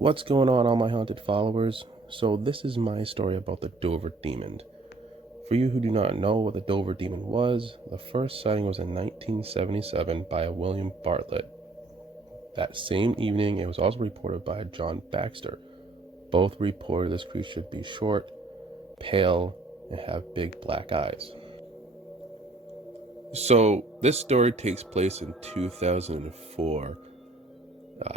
What's going on, all my haunted followers? So this is my story about the Dover Demon. For you who do not know what the Dover Demon was, the first sighting was in 1977 by a William Bartlett. That same evening, it was also reported by John Baxter. Both reported this creature to be short, pale, and have big black eyes. So this story takes place in 2004.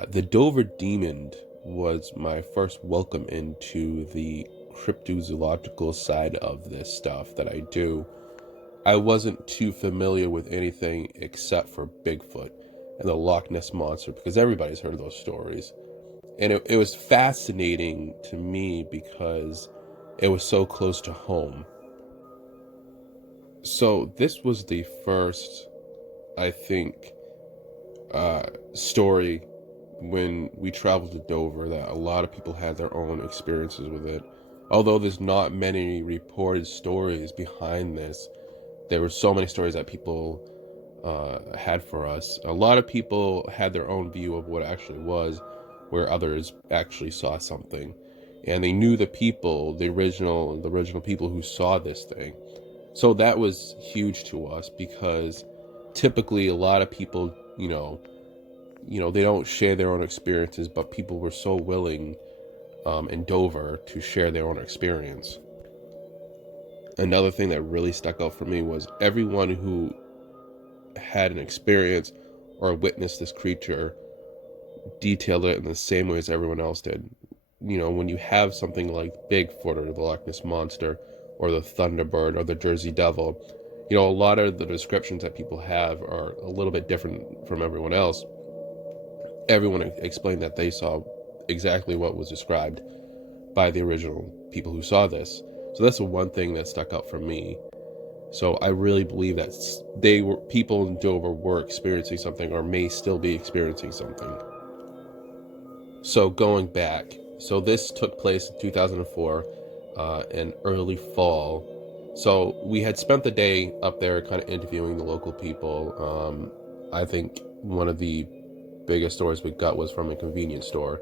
The Dover Demon was my first welcome into the cryptozoological side of this stuff that I do. I wasn't too familiar with anything except for Bigfoot and the Loch Ness Monster because everybody's heard of those stories. And it was fascinating to me because it was so close to home. So this was the first, I think, story when we traveled to Dover that a lot of people had their own experiences with it. Although there's not many reported stories behind this, there were so many stories that people had for us. A lot of people had their own view of what it actually was, where others actually saw something, and they knew the people, the original people who saw this thing. So that was huge to us because typically a lot of people, they don't share their own experiences, but people were so willing in Dover to share their own experience. Another thing that really stuck out for me was everyone who had an experience or witnessed this creature detailed it in the same way as everyone else did. When you have something like Bigfoot or the Loch Ness Monster or the Thunderbird or the Jersey Devil, a lot of the descriptions that people have are a little bit different from everyone else. Everyone explained that they saw exactly what was described by the original people who saw this. So that's the one thing that stuck out for me. So I really believe that people in Dover were experiencing something or may still be experiencing something. So going back, so this took place in 2004 in early fall. So we had spent the day up there kind of interviewing the local people. I think one of the biggest stories we got was from a convenience store,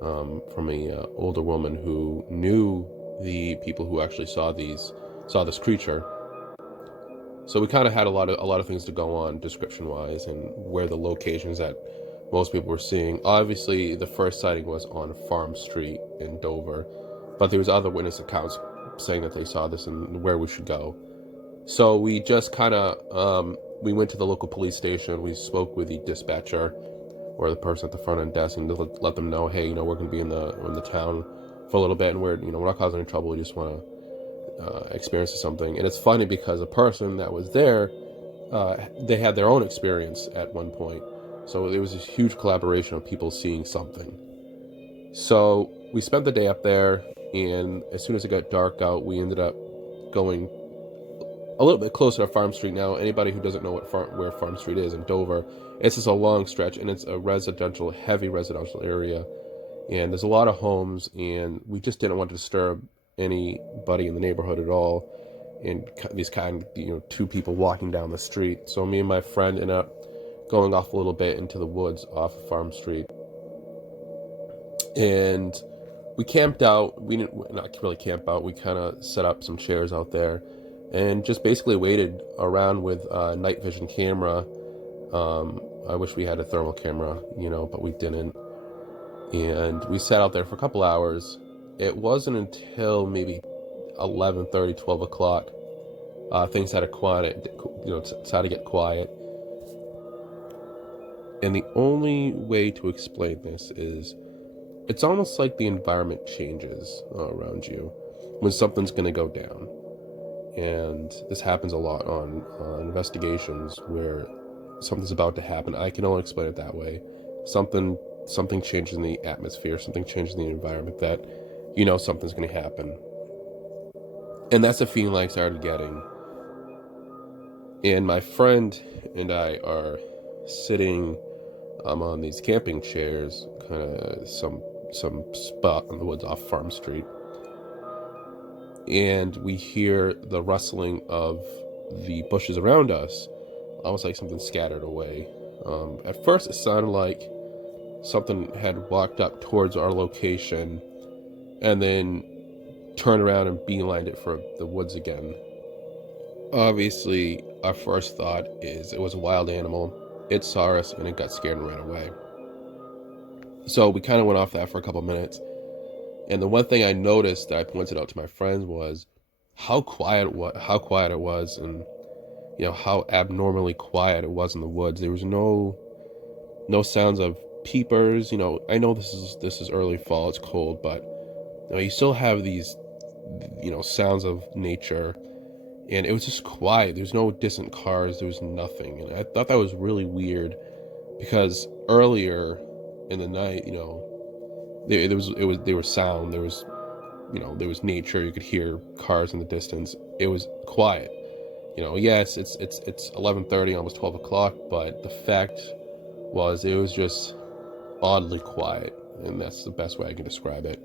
from a older woman who knew the people who actually saw this creature. So we kind of had a lot of things to go on description wise and where the locations that most people were seeing. Obviously, the first sighting was on Farm Street in Dover, but there was other witness accounts saying that they saw this and where we should go. So we just kind of we went to the local police station. We spoke with the dispatcher or the person at the front end desk and let them know, hey, we're going to be in the town for a little bit, and we're not causing any trouble. We just want to experience something. And it's funny because a person that was there, they had their own experience at one point. So there was this huge collaboration of people seeing something. So we spent the day up there, and as soon as it got dark out, we ended up going a little bit closer to Farm Street. Now, anybody who doesn't know where Farm Street is in Dover, it's just a long stretch, and it's a heavy residential area, and there's a lot of homes, and we just didn't want to disturb anybody in the neighborhood at all, and these two people walking down the street. So me and my friend ended up going off a little bit into the woods off of Farm Street, and we camped out. We didn't not really camp out. We kind of set up some chairs out there and just basically waited around with a night vision camera. I wish we had a thermal camera, but we didn't. And we sat out there for a couple hours. It wasn't until maybe 11:30, 12 o'clock, things had to quiet, started to get quiet. And the only way to explain this is it's almost like the environment changes around you when something's going to go down. And this happens a lot on investigations where something's about to happen. I can only explain it that way. Something changes in the atmosphere, something changes in the environment that something's going to happen. And that's the feeling I started getting. And my friend and I are sitting on these camping chairs, kind of some spot in the woods off Farm Street, and we hear the rustling of the bushes around us, almost like something scattered away. At first, it sounded like something had walked up towards our location and then turned around and beelined it for the woods again. Obviously, our first thought is it was a wild animal. It saw us and it got scared and ran away. So we kind of went off that for a couple minutes. And the one thing I noticed that I pointed out to my friends was how quiet it was, and how abnormally quiet it was in the woods. There was no sounds of peepers. I know this is early fall, it's cold, but you still have these sounds of nature, and it was just quiet. There's no distant cars, there was nothing. And I thought that was really weird, because earlier in the night, there was sound, there was nature, you could hear cars in the distance. It was quiet. Yes, it's 11:30, almost 12 o'clock, but the fact was it was just oddly quiet, and that's the best way I can describe it.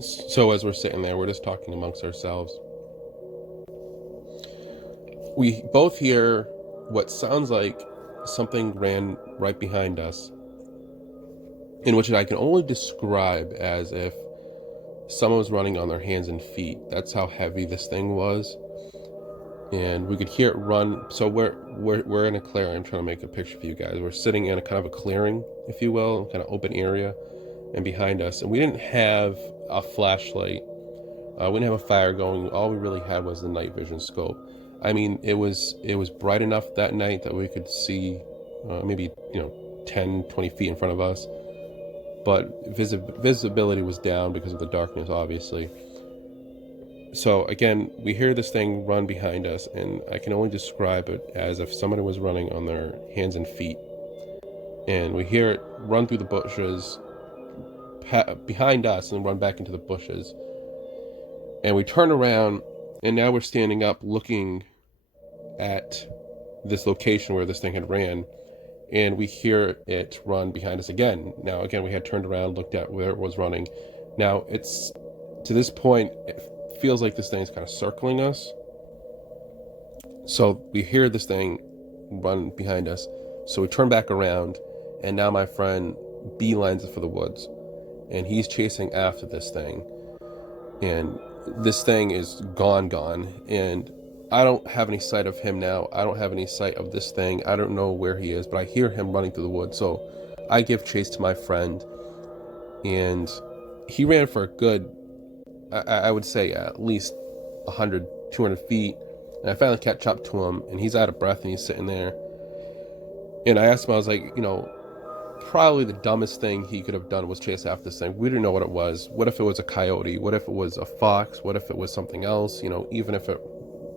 So as we're sitting there, we're just talking amongst ourselves. We both hear what sounds like something ran right behind us, in which I can only describe as if someone was running on their hands and feet. That's how heavy this thing was. And we could hear it run. So we're in a clearing. I'm trying to make a picture for you guys. We're sitting in a kind of a clearing, if you will, kind of open area, and behind us. And we didn't have a flashlight. We didn't have a fire going. All we really had was the night vision scope. I mean, it was bright enough that night that we could see maybe 10, 20 feet in front of us. But visibility was down because of the darkness, obviously. So again, we hear this thing run behind us, and I can only describe it as if somebody was running on their hands and feet. And we hear it run through the bushes behind us and run back into the bushes. And we turn around, and now we're standing up looking at this location where this thing had ran, and we hear it run behind us again. Now, again, we had turned around, looked at where it was running. Now, it's to this point, it feels like this thing's kind of circling us. So we hear this thing run behind us. So we turn back around, and now my friend beelines it for the woods, and he's chasing after this thing. And this thing is gone, and I don't have any sight of him now. I don't have any sight of this thing. I don't know where he is, but I hear him running through the woods. So I give chase to my friend, and he ran for a good, I would say, at least 100, 200 feet. And I finally catch up to him, and he's out of breath, and he's sitting there. And I asked him, I was like, probably the dumbest thing he could have done was chase after this thing. We didn't know what it was. What if it was a coyote? What if it was a fox? What if it was something else? Even if it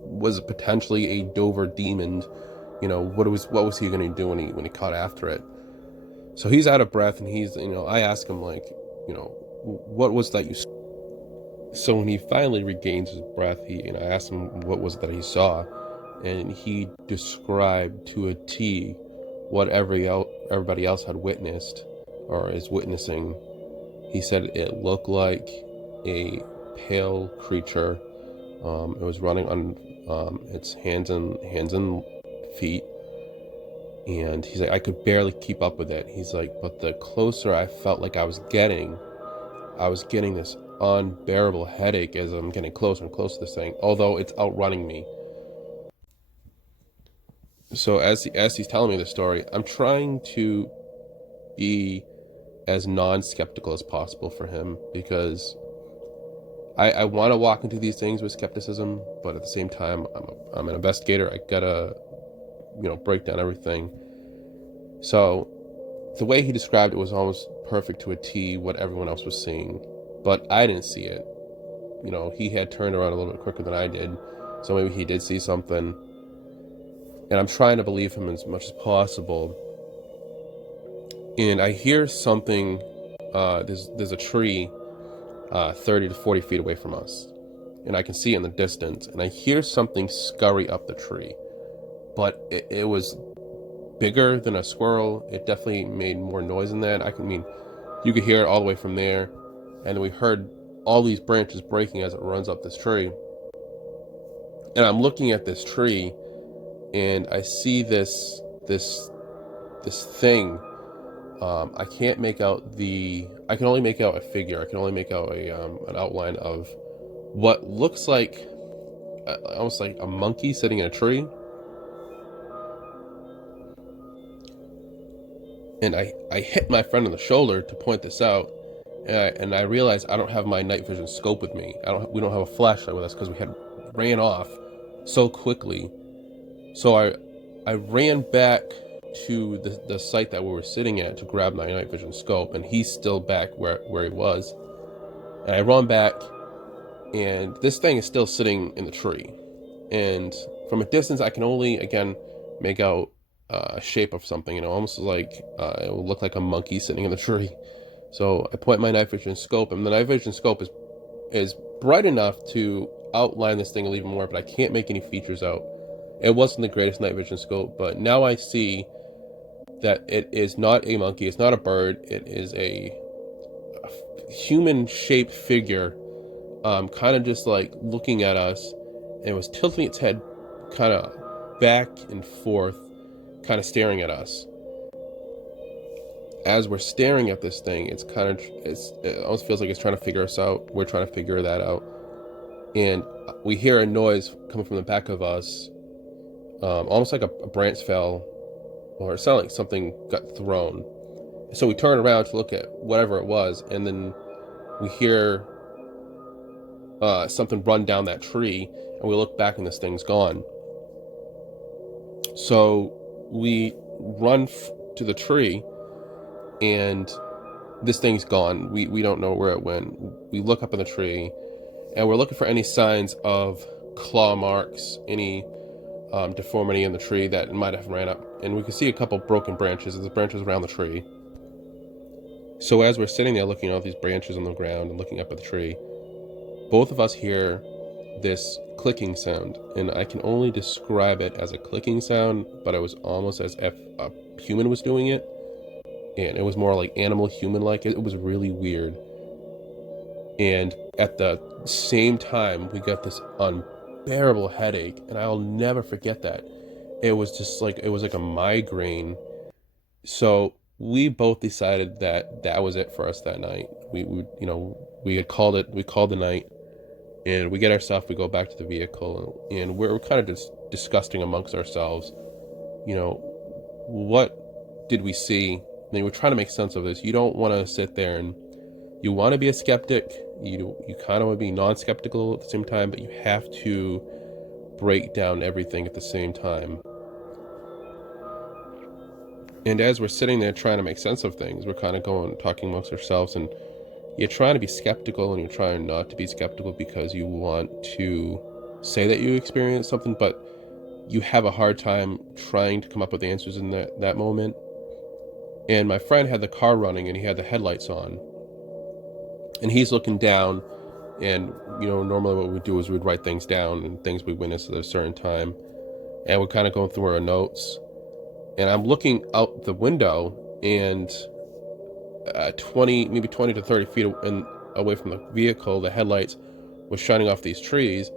was potentially a Dover demon, what was he going to do when he caught after it? So he's out of breath, and he's, I ask him, like, what was that you saw? So when he finally regains his breath, I asked him what was it that he saw, and he described to a T what everybody else had witnessed or is witnessing. He said it looked like a pale creature. It was running on its hands and feet, and he's like, I could barely keep up with it. He's like, but the closer I felt like I was getting this unbearable headache as I'm getting closer and closer to this thing, although it's outrunning me. So as he's telling me the story, I'm trying to be as non-skeptical as possible for him, because I want to walk into these things with skepticism, but at the same time, I'm an investigator. I gotta break down everything. So the way he described it was almost perfect to a T what everyone else was seeing, but I didn't see it. He had turned around a little bit quicker than I did, so maybe he did see something. And I'm trying to believe him as much as possible. And I hear something. There's a tree 30 to 40 feet away from us, and I can see it in the distance. And I hear something scurry up the tree, but it was bigger than a squirrel. It definitely made more noise than that. You could hear it all the way from there. And we heard all these branches breaking as it runs up this tree. And I'm looking at this tree, and I see this thing I can't make out I can only make out a figure. I can only make out an outline of what looks like almost like a monkey sitting in a tree. And I hit my friend on the shoulder to point this out, and I realized I don't have my night vision scope with me. We don't have a flashlight with us because we had ran off so quickly. So I ran back to the site that we were sitting at to grab my night vision scope, and he's still back where he was. And I run back, and this thing is still sitting in the tree. And from a distance, I can only, again, make out a shape of something, almost like it will look like a monkey sitting in the tree. So I point my night vision scope, and the night vision scope is bright enough to outline this thing a little more, but I can't make any features out. It wasn't the greatest night vision scope, but now I see that it is not a monkey, it's not a bird, it is a human-shaped figure, kind of just like looking at us, and it was tilting its head kind of back and forth, kind of staring at us. As we're staring at this thing, it almost feels like it's trying to figure us out. We're trying to figure that out. And we hear a noise coming from the back of us, almost like a branch fell, or it sounded like something got thrown. So we turn around to look at whatever it was, and then we hear something run down that tree, and we look back and this thing's gone. So we run to the tree, and this thing's gone. We don't know where it went. We look up in the tree, and we're looking for any signs of claw marks, any deformity in the tree that might have ran up. And we can see a couple broken branches. There's branches around the tree. So as we're sitting there looking at all these branches on the ground and looking up at the tree, both of us hear this clicking sound, and I can only describe it as a clicking sound, but it was almost as if a human was doing it, and it was more like animal human-like. It was really weird. And at the same time, we got this unbearable headache, and I'll never forget that. It was just like, it was like a migraine. So we both decided that was it for us that night. We had called it, we called the night, and we get our stuff, we go back to the vehicle, and we're kind of just discussing amongst ourselves, what did we see? And we're trying to make sense of this. You don't want to sit there and you want to be a skeptic. You kind of want to be non-skeptical at the same time, but you have to break down everything at the same time. And as we're sitting there trying to make sense of things, we're kind of talking amongst ourselves, and you're trying to be skeptical and you're trying not to be skeptical because you want to say that you experienced something, but you have a hard time trying to come up with answers in that moment. And my friend had the car running and he had the headlights on, and he's looking down, and normally what we do is we'd write things down and things we witnessed at a certain time, and we're kind of going through our notes, and I'm looking out the window, and 20 to 30 feet away from the vehicle, the headlights was shining off these trees,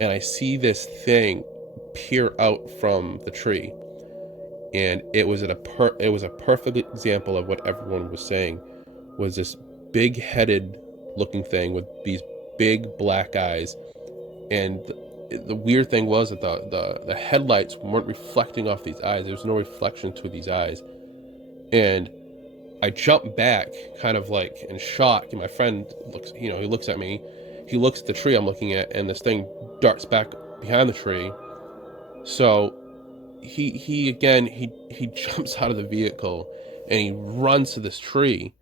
and I see this thing peer out from the tree. And it was a perfect example of what everyone was saying, was this big-headed looking thing with these big black eyes. And the weird thing was that the headlights weren't reflecting off these eyes. There was no reflection to these eyes. And I jumped back kind of like in shock, and my friend looks, he looks at me, he looks at the tree I'm looking at, and this thing darts back behind the tree. So he jumps out of the vehicle and he runs to this tree,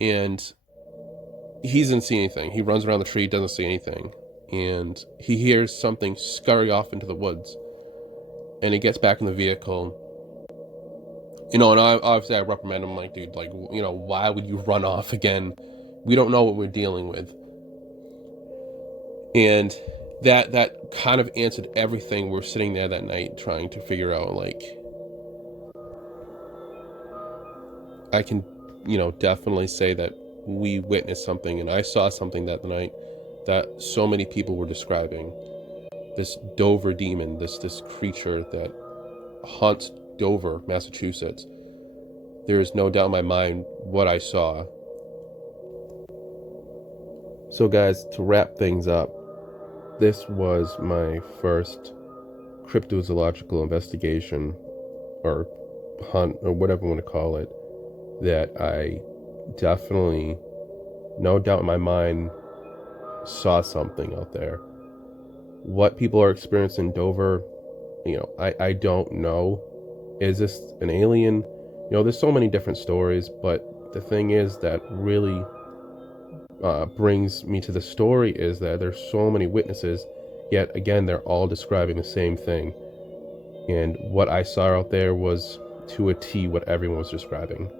and he doesn't see anything. He runs around the tree, doesn't see anything, and he hears something scurry off into the woods, and he gets back in the vehicle, and I reprimand him, like, dude, like, why would you run off again? We don't know what we're dealing with. And that kind of answered everything. We're sitting there that night trying to figure out, like, I can, definitely say that we witnessed something, and I saw something that night that so many people were describing. This Dover demon, this creature that haunts Dover, Massachusetts. there is no doubt in my mind what I saw. So, guys, to wrap things up, this was my first cryptozoological investigation or hunt or whatever you want to call it, that I definitely, no doubt in my mind, saw something out there. What people are experiencing in Dover, I don't know. Is this an alien? There's so many different stories, but the thing is that really brings me to the story is that there's so many witnesses, yet again, they're all describing the same thing. And what I saw out there was to a T what everyone was describing.